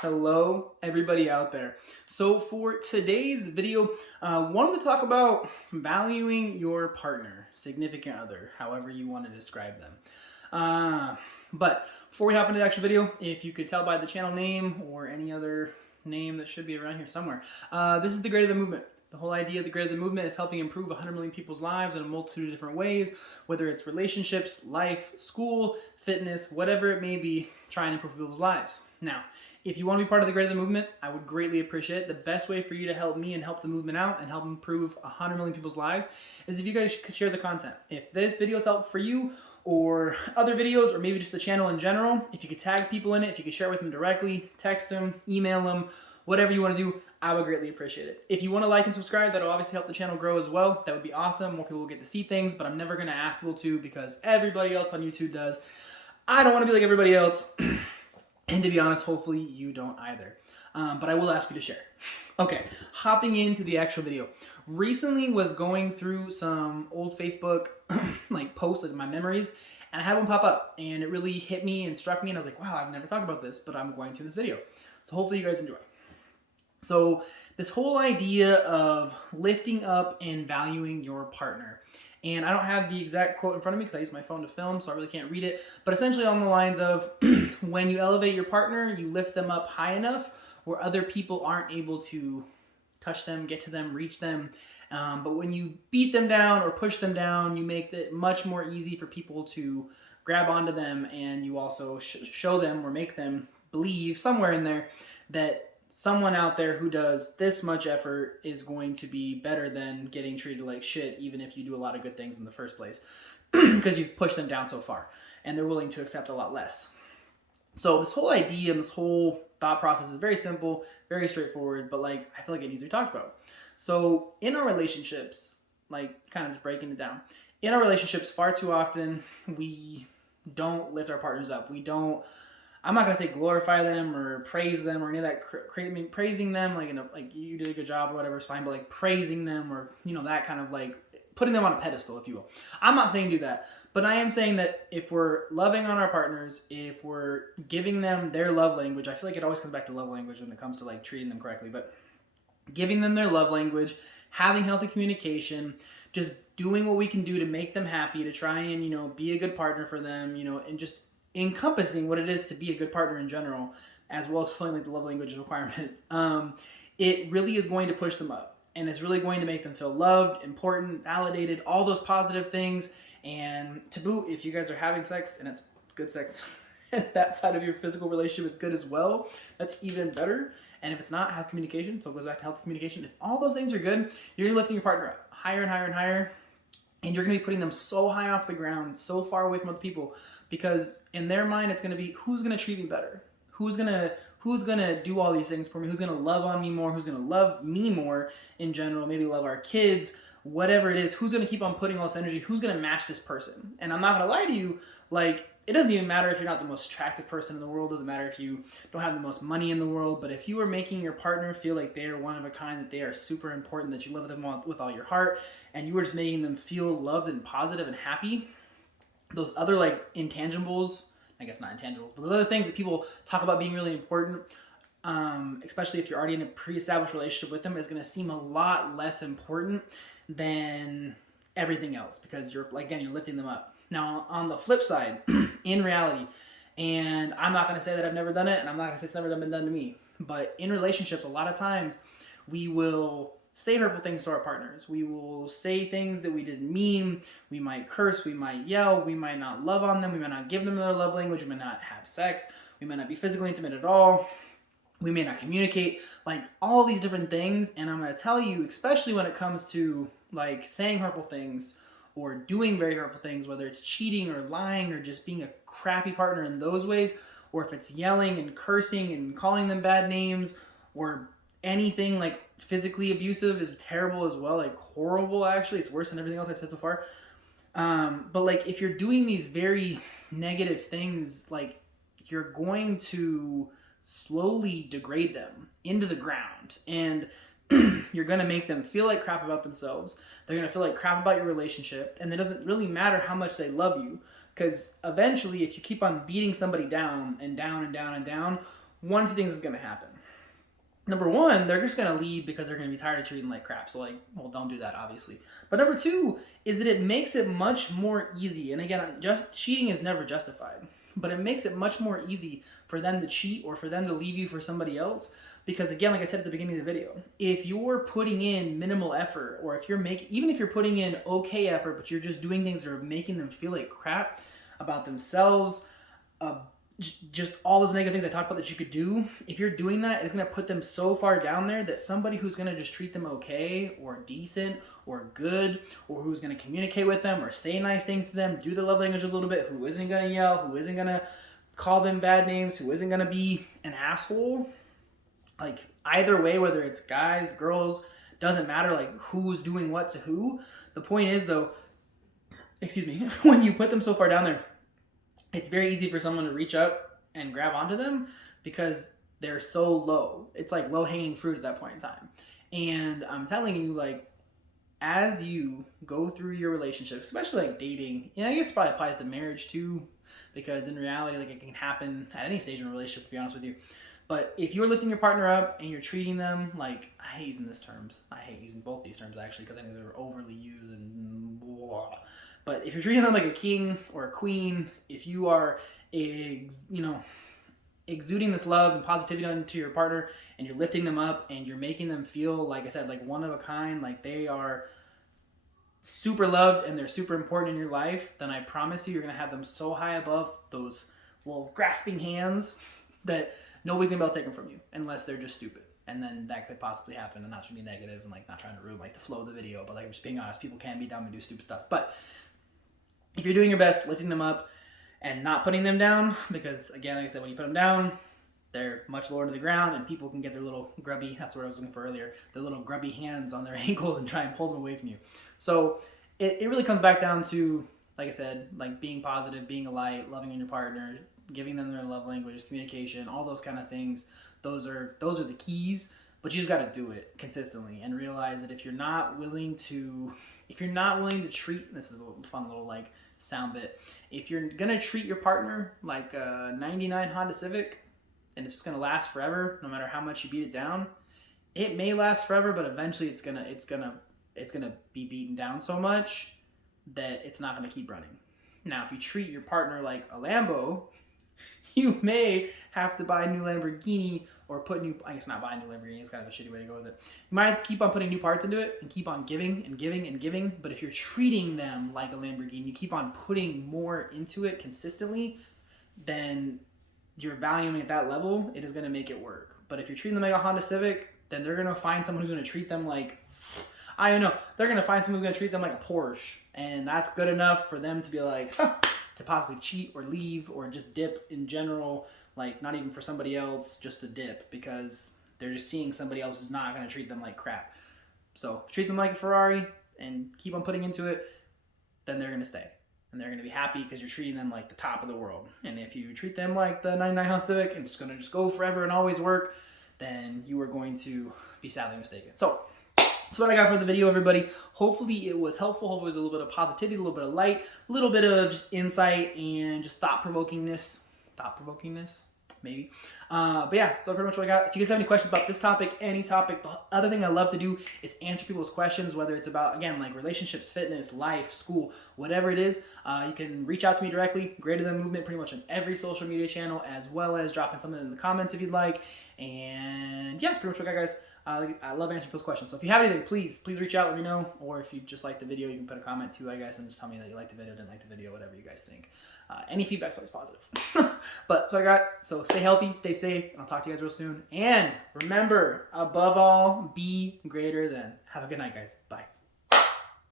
Hello, everybody out there. So for today's video, wanted to talk about valuing your partner, significant other, however you want to describe them. But before we hop into the actual video, if you could tell by the channel name or any other name that should be around here somewhere, this is the Greater Than Movement. The whole idea of the Greater Than Movement is helping improve 100 million people's lives in a multitude of different ways, whether it's relationships, life, school, fitness, whatever it may be, trying to improve people's lives. Now, if you want to be part of the Greater Than Movement, I would greatly appreciate it. The best way for you to help me and help the movement out and help improve 100 million people's lives is if you guys could share the content. If this video is helpful for you, or other videos, or maybe just the channel in general, if you could tag people in it, if you could share it with them directly, text them, email them, whatever you want to do, I would greatly appreciate it. If you want to like and subscribe, that'll obviously help the channel grow as well. That would be awesome. More people will get to see things, but I'm never going to ask people to because everybody else on YouTube does. I don't want to be like everybody else. And to be honest, hopefully you don't either. But I will ask you to share. Okay, hopping into the actual video. Recently was going through some old Facebook like posts, like my memories, and I had one pop up and it really hit me and struck me and I was like, wow, I've never talked about this, but I'm going to in this video. So hopefully you guys enjoy. So this whole idea of lifting up and valuing your partner. And I don't have the exact quote in front of me because I use my phone to film, so I really can't read it. But essentially on the lines of, when you elevate your partner, you lift them up high enough where other people aren't able to touch them, get to them, reach them. But when you beat them down or push them down, you make it much more easy for people to grab onto them, and you also show them or make them believe somewhere in there that someone out there who does this much effort is going to be better than getting treated like shit, even if you do a lot of good things in the first place, because you've pushed them down so far and they're willing to accept a lot less. So this whole idea and this whole thought process is very simple, very straightforward, but like I feel like it needs to be talked about. So in our relationships, like kind of just breaking it down, in our relationships, far too often we don't lift our partners up. We don't. I'm not gonna say glorify them or praise them or any of that. Praising them like you did a good job or whatever is fine, but like praising them or that kind of like putting them on a pedestal, if you will. I'm not saying do that, but I am saying that if we're loving on our partners, if we're giving them their love language, I feel like it always comes back to love language when it comes to like treating them correctly, but giving them their love language, having healthy communication, just doing what we can do to make them happy, to try and be a good partner for them, and just encompassing what it is to be a good partner in general, as well as feeling like the love language requirement, it really is going to push them up. And it's really going to make them feel loved, important, validated, all those positive things. And to boot, if you guys are having sex and it's good sex, that side of your physical relationship is good as well, that's even better. And if it's not, have communication. So it goes back to healthy communication. If all those things are good, you're lifting your partner up higher and higher and higher. And you're going to be putting them so high off the ground, so far away from other people, because in their mind, it's going to be, who's going to treat me better? Who's going to do all these things for me? Who's going to love on me more? Who's going to love me more in general? Maybe love our kids, whatever it is. Who's going to keep on putting all this energy? Who's going to match this person? And I'm not going to lie to you, like, it doesn't even matter if you're not the most attractive person in the world. It doesn't matter if you don't have the most money in the world. But if you are making your partner feel like they are one of a kind, that they are super important, that you love them with all your heart, and you are just making them feel loved and positive and happy, those other like intangibles, I guess not intangibles, but those other things that people talk about being really important, especially if you're already in a pre-established relationship with them, is going to seem a lot less important than everything else, because you're lifting them up. Now, on the flip side, in reality, and I'm not going to say that I've never done it, and I'm not going to say it's never been done to me, but in relationships, a lot of times, we will say hurtful things to our partners. We will say things that we didn't mean. We might curse, we might yell, we might not love on them, we might not give them their love language, we might not have sex, we might not be physically intimate at all, we may not communicate, like all these different things. And I'm going to tell you, especially when it comes to like saying hurtful things, or doing very hurtful things, whether it's cheating or lying or just being a crappy partner in those ways, or if it's yelling and cursing and calling them bad names, or anything like physically abusive is terrible as well, like horrible actually. It's worse than everything else I've said so far. But like if you're doing these very negative things, like you're going to slowly degrade them into the ground, and you're going to make them feel like crap about themselves. They're going to feel like crap about your relationship. And it doesn't really matter how much they love you, because eventually if you keep on beating somebody down and down and down and down, one of two things is going to happen. Number one, they're just going to leave because they're going to be tired of treating like crap. So like, well, don't do that, obviously. But number two is that it makes it much more easy. And again, just cheating is never justified, but it makes it much more easy for them to cheat or for them to leave you for somebody else. Because again, like I said at the beginning of the video, if you're putting in minimal effort, or if you're making, even if you're putting in okay effort, but you're just doing things that are making them feel like crap about themselves, just all those negative things I talked about that you could do, if you're doing that, it's going to put them so far down there that somebody who's going to just treat them okay or decent or good, or who's going to communicate with them or say nice things to them, do the love language a little bit, who isn't going to yell, who isn't going to call them bad names, who isn't going to be an asshole, like either way, whether it's guys, girls, doesn't matter like who's doing what to who. The point is though, excuse me, when you put them so far down there, it's very easy for someone to reach up and grab onto them because they're so low. It's like low hanging fruit at that point in time. And I'm telling you, like, as you go through your relationship, especially like dating, and I guess it probably applies to marriage too, because in reality, like it can happen at any stage in a relationship, to be honest with you. But if you're lifting your partner up and you're treating them like, I hate using these terms. I hate using both these terms actually because I think they're overly used and blah. But if you're treating them like a king or a queen, if you are, exuding this love and positivity onto your partner and you're lifting them up and you're making them feel, like I said, like one of a kind, like they are super loved and they're super important in your life, then I promise you, you're going to have them so high above those little grasping hands that nobody's gonna be able to take them from you unless they're just stupid. And then that could possibly happen. I'm not trying to be negative and like not trying to ruin like the flow of the video, but like just being honest, people can be dumb and do stupid stuff. But if you're doing your best, lifting them up and not putting them down, because again, like I said, when you put them down, they're much lower to the ground and people can get their little grubby, that's what I was looking for earlier, their little grubby hands on their ankles and try and pull them away from you. So it really comes back down to, like I said, like being positive, being a light, loving on your partner, giving them their love languages, communication, all those kind of things. Those are the keys, but you just got to do it consistently and realize that if you're not willing to treat, this is a fun little like sound bit, if you're going to treat your partner like a 99 Honda Civic and it's just going to last forever, no matter how much you beat it down, it may last forever, but eventually it's going to be beaten down so much that it's not going to keep running. Now, if you treat your partner like a Lambo, you may have to buy a new Lamborghini or I guess not buy a new Lamborghini, it's kind of a shitty way to go with it. You might have to keep on putting new parts into it and keep on giving and giving and giving. But if you're treating them like a Lamborghini, you keep on putting more into it consistently, then you're valuing at that level, it is going to make it work. But if you're treating them like a Honda Civic, then they're going to find someone who's going to treat them like, I don't know, they're going to find someone who's going to treat them like a Porsche. And that's good enough for them to be like, to possibly cheat or leave or just dip in general, like not even for somebody else, just to dip because they're just seeing somebody else who's not going to treat them like crap. So treat them like a Ferrari and keep on putting into it, then they're going to stay. And they're going to be happy because you're treating them like the top of the world. And if you treat them like the 99 Honda Civic and it's going to just go forever and always work, then you are going to be sadly mistaken. So that's what I got for the video, everybody. Hopefully it was helpful. Hopefully it was a little bit of positivity, a little bit of light, a little bit of just insight and just thought-provokingness, maybe. But yeah, so pretty much what I got. If you guys have any questions about this topic, any topic, the other thing I love to do is answer people's questions, whether it's about, again, like relationships, fitness, life, school, whatever it is. You can reach out to me directly, Greater Than Movement, pretty much on every social media channel, as well as dropping something in the comments if you'd like. And yeah, that's pretty much what I got, guys. I love answering people's questions. So if you have anything, please reach out, let me know. Or if you just like the video, you can put a comment too, I guess, and just tell me that you liked the video, didn't like the video, whatever you guys think. Any feedback's always positive. But that's what I got. So stay healthy, stay safe, and I'll talk to you guys real soon. And remember, above all, be greater than. Have a good night, guys. Bye.